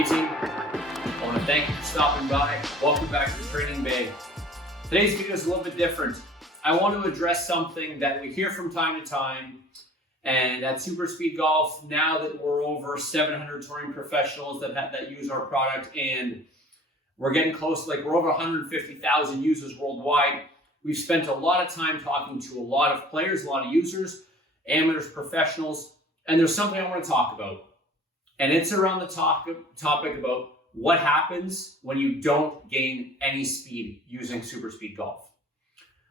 Hey team, I want to thank you for stopping by. Welcome back to Training Bay. Today's video is a little bit different. I want to address something that we hear from time to time, and at SuperSpeed Golf, now that we're over 700 touring professionals that use our product, and we're getting close, like we're over 150,000 users worldwide. We've spent a lot of time talking to a lot of players, a lot of users, amateurs, professionals, and there's something I want to talk about. And it's around the topic about what happens when you don't gain any speed using SuperSpeed Golf.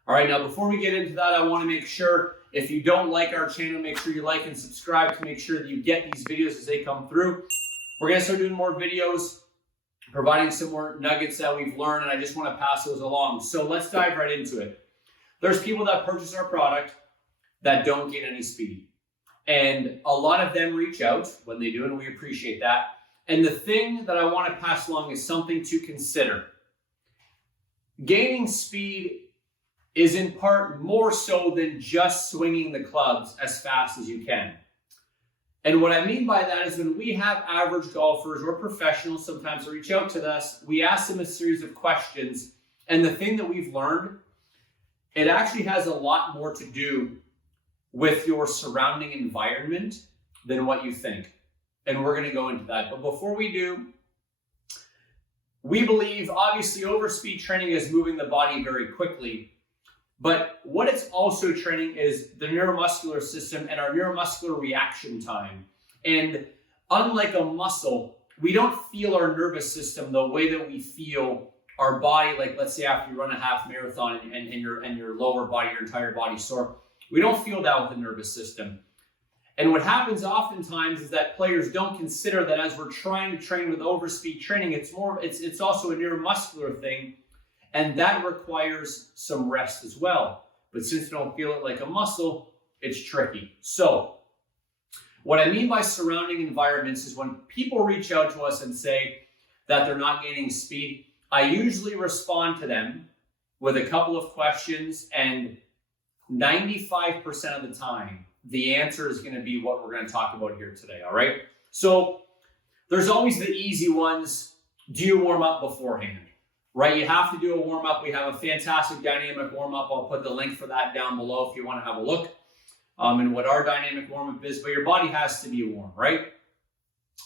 All right, now before we get into that, I want to make sure if you don't like our channel, make sure you like and subscribe to make sure that you get these videos as they come through. We're going to start doing more videos, providing some more nuggets that we've learned, and I just want to pass those along. So let's dive right into it. There's people that purchase our product that don't gain any speed. And a lot of them reach out when they do, and we appreciate that. And the thing that I want to pass along is something to consider. Gaining speed is in part more so than just swinging the clubs as fast as you can. And what I mean by that is when we have average golfers or professionals sometimes reach out to us, we ask them a series of questions. And the thing that we've learned, it actually has a lot more to do with your surrounding environment than what you think. And we're going to go into that. But before we do, we believe obviously overspeed training is moving the body very quickly. But what it's also training is the neuromuscular system and our neuromuscular reaction time. And unlike a muscle, we don't feel our nervous system the way that we feel our body. Like let's say after you run a half marathon and your lower body, your entire body sore. We don't feel that with the nervous system. And what happens oftentimes is that players don't consider that as we're trying to train with overspeed training, it's also a neuromuscular thing, and that requires some rest as well. But since you don't feel it like a muscle, it's tricky. So what I mean by surrounding environments is when people reach out to us and say that they're not gaining speed, I usually respond to them with a couple of questions, and 95% of the time, the answer is going to be what we're going to talk about here today, all right? So there's always the easy ones. Do you warm up beforehand, right? You have to do a warm up. We have a fantastic dynamic warm up. I'll put the link for that down below if you want to have a look and what our dynamic warm up is, but your body has to be warm, right?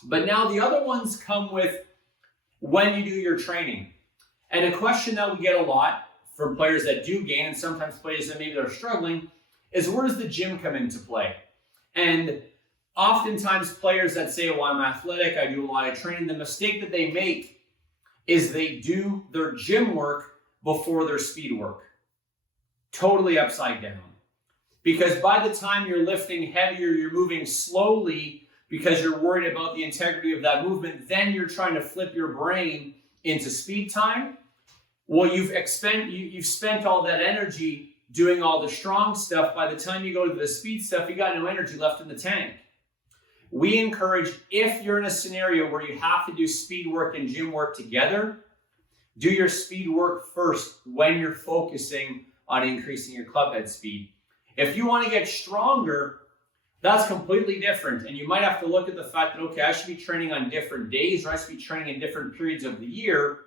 But now the other ones come with when you do your training. And a question that we get a lot from players that do gain, and sometimes players that maybe they're struggling, is where does the gym come into play? And oftentimes players that say, well, I'm athletic, I do a lot of training, the mistake that they make is they do their gym work before their speed work. Totally upside down. Because by the time you're lifting heavier, you're moving slowly because you're worried about the integrity of that movement, then you're trying to flip your brain into speed time. Well, you've spent all that energy doing all the strong stuff. By the time you go to the speed stuff, you got no energy left in the tank. We encourage, if you're in a scenario where you have to do speed work and gym work together, do your speed work first when you're focusing on increasing your club head speed. If you want to get stronger, that's completely different. And you might have to look at the fact that, okay, I should be training on different days, or I should be training in different periods of the year.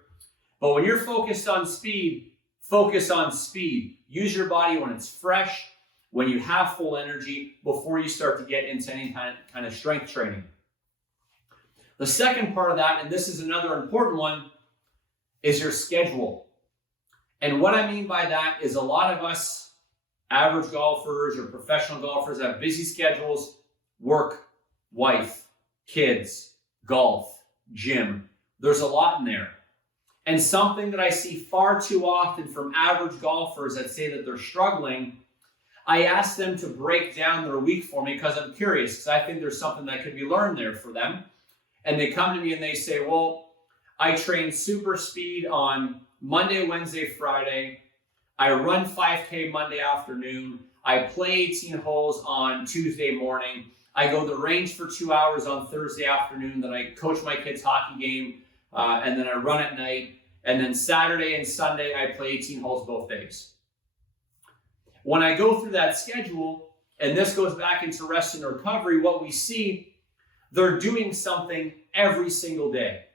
But when you're focused on speed, focus on speed. Use your body when it's fresh, when you have full energy, before you start to get into any kind of strength training. The second part of that, and this is another important one, is your schedule. And what I mean by that is a lot of us average golfers or professional golfers have busy schedules: work, wife, kids, golf, gym. There's a lot in there. And something that I see far too often from average golfers that say that they're struggling, I ask them to break down their week for me because I'm curious, because I think there's something that could be learned there for them. And they come to me and they say, well, I train super speed on Monday, Wednesday, Friday. I run 5K Monday afternoon. I play 18 holes on Tuesday morning. I go to the range for 2 hours on Thursday afternoon. Then I coach my kids' hockey game. And then I run at night. And then Saturday and Sunday, I play 18 holes both days. When I go through that schedule, and this goes back into rest and recovery, what we see, they're doing something every single day.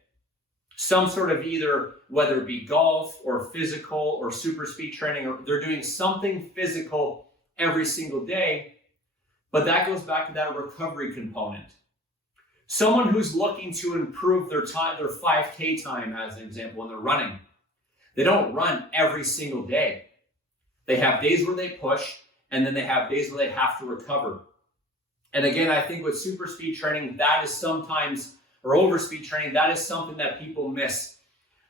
some sort of either, whether it be golf or physical or super speed training, or they're doing something physical every single day. But that goes back to that recovery component. Someone who's looking to improve their time, their 5K time, as an example, when they're running, they don't run every single day. They have days where they push, and then they have days where they have to recover. And again, I think with super speed training, that is sometimes, or over speed training, that is something that people miss.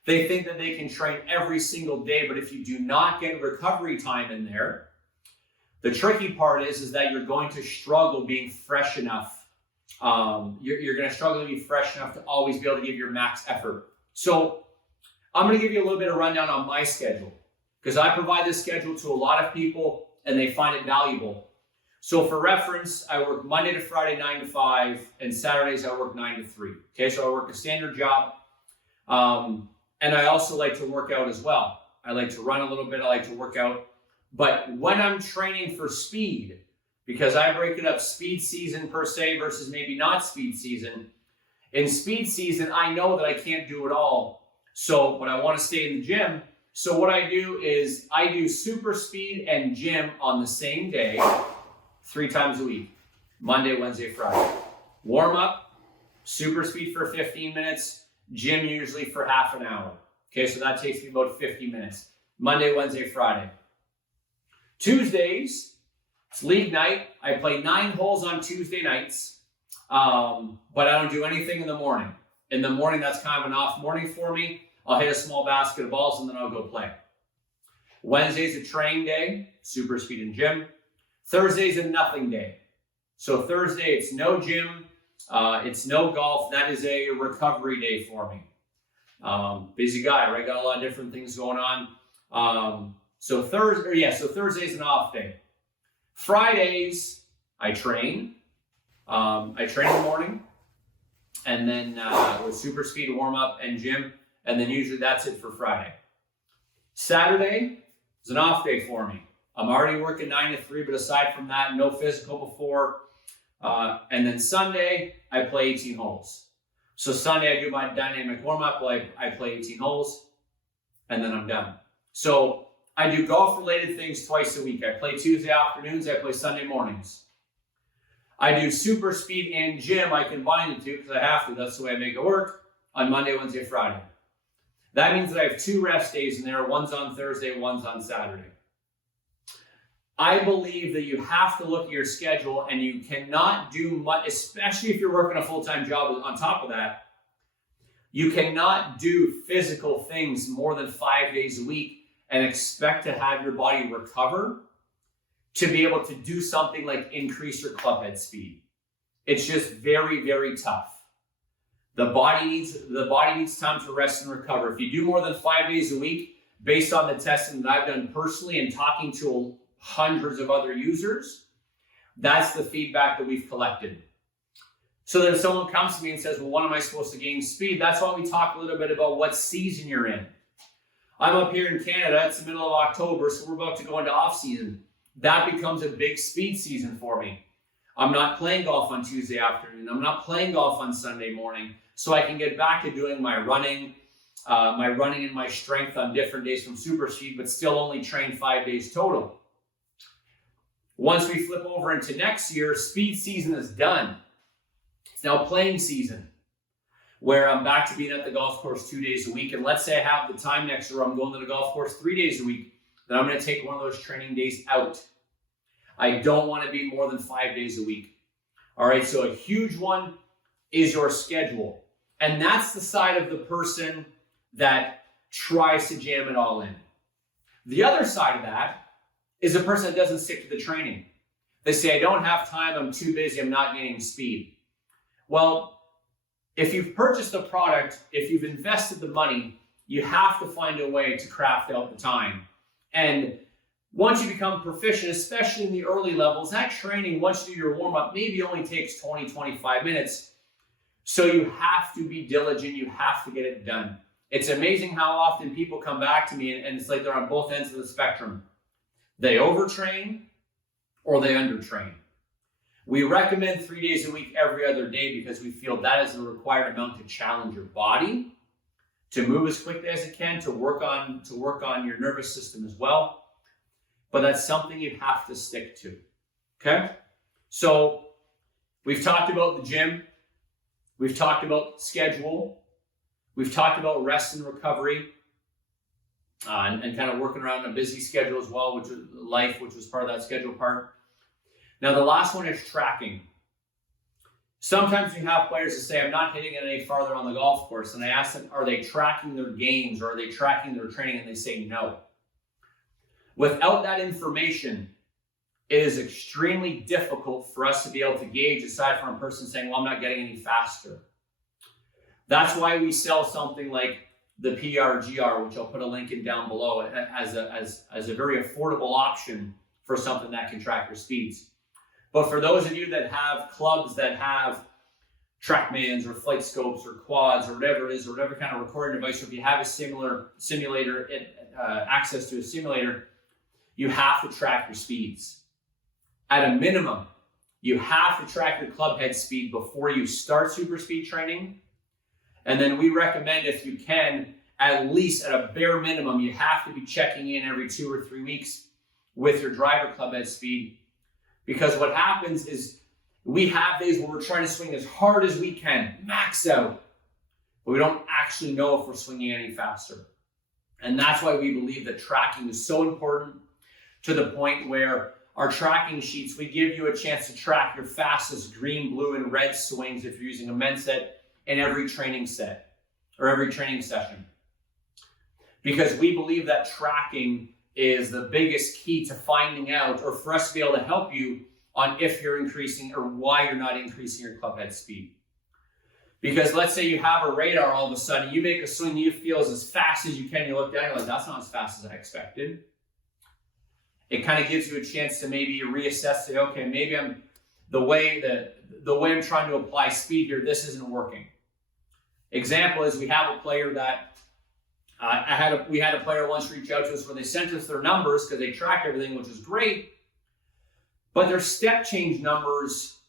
They think that they can train every single day, but if you do not get recovery time in there, the tricky part is that you're going to struggle being fresh enough. You're going to struggle to be fresh enough to always be able to give your max effort. So I'm going to give you a little bit of rundown on my schedule, because I provide this schedule to a lot of people and they find it valuable. So for reference, I work Monday to Friday, 9 to 5, and Saturdays I work 9 to 3. Okay, so I work a standard job. And I also like to work out as well. I like to run a little bit, I like to work out. But when I'm training for speed, because I break it up speed season per se versus maybe not speed season. In speed season, I know that I can't do it all. But I want to stay in the gym. So what I do is I do super speed and gym on the same day, 3 times a week, Monday, Wednesday, Friday. Warm up, super speed for 15 minutes, gym usually for half an hour. Okay, so that takes me about 50 minutes. Monday, Wednesday, Friday. Tuesdays, it's league night. I play 9 holes on Tuesday nights, but I don't do anything in the morning. In the morning, that's kind of an off morning for me. I'll hit a small basket of balls and then I'll go play. Wednesday's a training day, super speed and gym. Thursday's a nothing day. So Thursday, it's no gym, it's no golf. That is a recovery day for me. Busy guy, right? Got a lot of different things going on. So Thursday's an off day. Fridays, I train. I train in the morning, and then with super speed warm up and gym, and then usually that's it for Friday. Saturday is an off day for me. I'm already working 9 to 3, but aside from that, no physical before. And then Sunday, I play 18 holes. So Sunday, I do my dynamic warm up. I play 18 holes, and then I'm done. So I do golf-related things twice a week. I play Tuesday afternoons. I play Sunday mornings. I do super speed and gym. I combine the two because I have to. That's the way I make it work on Monday, Wednesday, Friday. That means that I have 2 rest days in there. One's on Thursday, one's on Saturday. I believe that you have to look at your schedule, and you cannot do much, especially if you're working a full-time job on top of that. You cannot do physical things more than 5 days a week and expect to have your body recover to be able to do something like increase your club head speed. It's just very, very tough. The body needs time to rest and recover. If you do more than 5 days a week, based on the testing that I've done personally and talking to hundreds of other users, that's the feedback that we've collected. So then someone comes to me and says, well, when am I supposed to gain speed? That's why we talk a little bit about what season you're in. I'm up here in Canada, it's the middle of October, so we're about to go into off season. That becomes a big speed season for me. I'm not playing golf on Tuesday afternoon. I'm not playing golf on Sunday morning. So I can get back to doing my running and my strength on different days from super speed, but still only train 5 days total. Once we flip over into next year, speed season is done. It's now playing season, where I'm back to being at the golf course 2 days a week. And let's say I have the time next year, I'm going to the golf course 3 days a week, then I'm going to take one of those training days out. I don't want to be more than 5 days a week. All right, so a huge one is your schedule. And that's the side of the person that tries to jam it all in. The other side of that is a person that doesn't stick to the training. They say, I don't have time, I'm too busy, I'm not gaining speed. Well, if you've purchased a product, if you've invested the money, you have to find a way to craft out the time. And once you become proficient, especially in the early levels, that training, once you do your warm-up, maybe only takes 20, 25 minutes. So you have to be diligent, you have to get it done. It's amazing how often people come back to me and it's like they're on both ends of the spectrum. They overtrain or they undertrain. We recommend 3 days a week every other day because we feel that is the required amount to challenge your body. to move as quickly as it can, to work on your nervous system as well. But that's something you have to stick to. Okay? So we've talked about the gym. We've talked about schedule. We've talked about rest and recovery, and kind of working around a busy schedule as well, which was part of that schedule part. Now, the last one is tracking. Sometimes you have players that say, I'm not hitting it any farther on the golf course. And I ask them, are they tracking their games or are they tracking their training? And they say no. Without that information, it is extremely difficult for us to be able to gauge, aside from a person saying, well, I'm not getting any faster. That's why we sell something like the PRGR, which I'll put a link in down below, as a very affordable option for something that can track your speeds. But for those of you that have clubs that have TrackMans or flight scopes or quads or whatever it is, or whatever kind of recording device, or if you have a similar simulator, access to a simulator, you have to track your speeds. At a minimum, you have to track your club head speed before you start super speed training. And then we recommend, if you can, at least at a bare minimum, you have to be checking in every 2 or 3 weeks with your driver club head speed. Because what happens is we have days where we're trying to swing as hard as we can, max out, but we don't actually know if we're swinging any faster. And that's why we believe that tracking is so important, to the point where our tracking sheets, we give you a chance to track your fastest green, blue, and red swings if you're using a men's set in every training set or every training session. Because we believe that tracking is the biggest key to finding out, or for us to be able to help you on if you're increasing or why you're not increasing your club head speed. Because let's say you have a radar, all of a sudden you make a swing you feel is as fast as you can, you look down, you're like, that's not as fast as I expected. It kind of gives you a chance to maybe reassess, say, okay, maybe the way I'm trying to apply speed here, this isn't working. Example is, we have a player that we had a player once reach out to us where they sent us their numbers because they tracked everything, which was great, but their step change numbers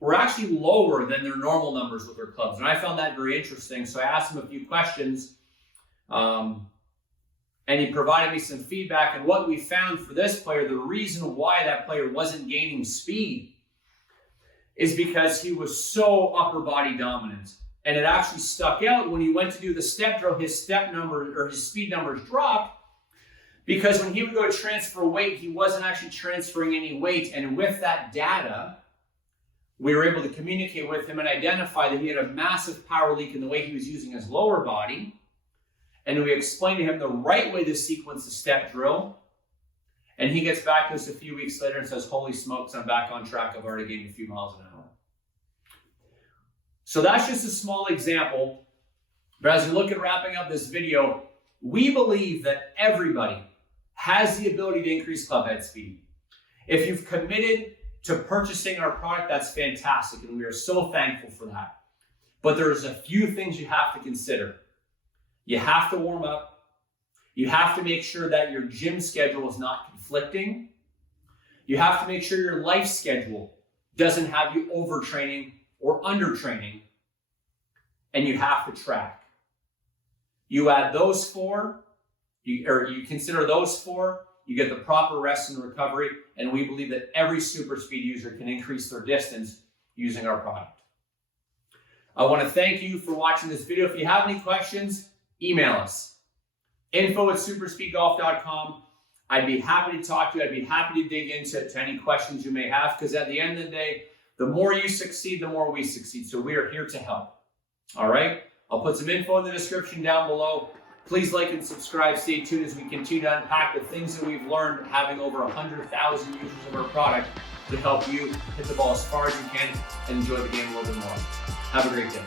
were actually lower than their normal numbers with their clubs. And I found that very interesting. So I asked him a few questions, and he provided me some feedback. And what we found for this player, the reason why that player wasn't gaining speed is because he was so upper body dominant. And it actually stuck out when he went to do the step drill, his step number or his speed numbers dropped, because when he would go to transfer weight, he wasn't actually transferring any weight. And with that data, we were able to communicate with him and identify that he had a massive power leak in the way he was using his lower body. And we explained to him the right way to sequence the step drill. And he gets back to us a few weeks later and says, holy smokes, I'm back on track. I've already gained a few miles an hour. So that's just a small example. But as we look at wrapping up this video, we believe that everybody has the ability to increase club head speed. If you've committed to purchasing our product, that's fantastic, and we are so thankful for that. But there's a few things you have to consider. You have to warm up. You have to make sure that your gym schedule is not conflicting. You have to make sure your life schedule doesn't have you overtraining or undertraining, and you have to track. You add those four, you consider those four, you get the proper rest and recovery, and we believe that every super speed user can increase their distance using our product. I want to thank you for watching this video. If you have any questions, email us. info@superspeedgolf.com. I'd be happy to talk to you. I'd be happy to dig into any questions you may have, because at the end of the day, the more you succeed, the more we succeed. So we are here to help. All right? I'll put some info in the description down below. Please like and subscribe. Stay tuned as we continue to unpack the things that we've learned having over 100,000 users of our product to help you hit the ball as far as you can and enjoy the game a little bit more. Have a great day.